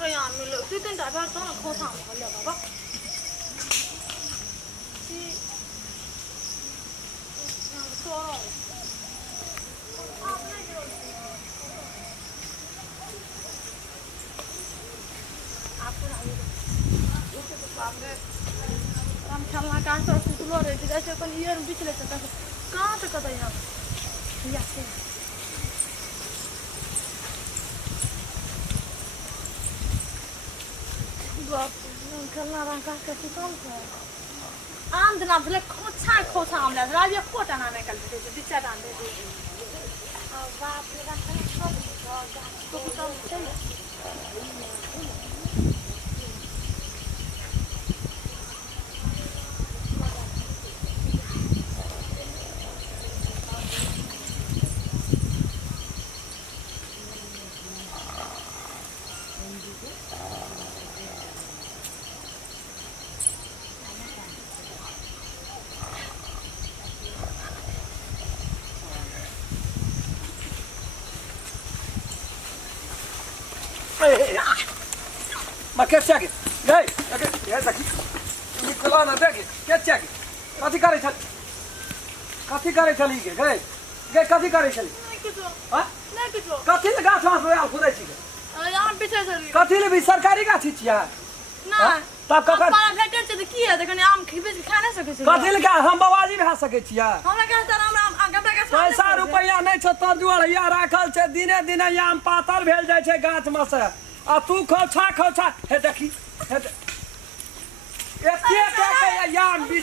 这样没了，最近这边长了考场好了吧？说了。हम खेलना कहाँ से सुतलो रहे थे जैसे अपन ये पिछले चक्कर से कहाँ तक था यहाँ यासे बाप खेलना रंग कहाँ से सुतल था आम दिन आप ले खोचा हम ले राजा कोटा ना निकल थे जो दिशा डाल दे बाप रे रंग सब तो कुछ चले Ma che c'è che? Lei, che è da chi? Nicolana Beghi, che c'è che? Kati kare chali ke? Gay kati kare chali? हाँ? कथी ले गाछ वास में खुदै छी यहाँ पीछे चली कथी ले भी सरकारी गाछ छी या ना तब ककर पाला भेटै छै त की है तखन आम खिबे खा नहि सकै छी कथी ले हम बाबाजी भए सकै छी या हमरा कहे त हमरा गबे के पैसा रुपैया नहि छ त दुआर या राखल छै दिने दिने या आम पातर भेल जाइ छै गाछ में से आ तू खोछा हे देखी हे एते के या आम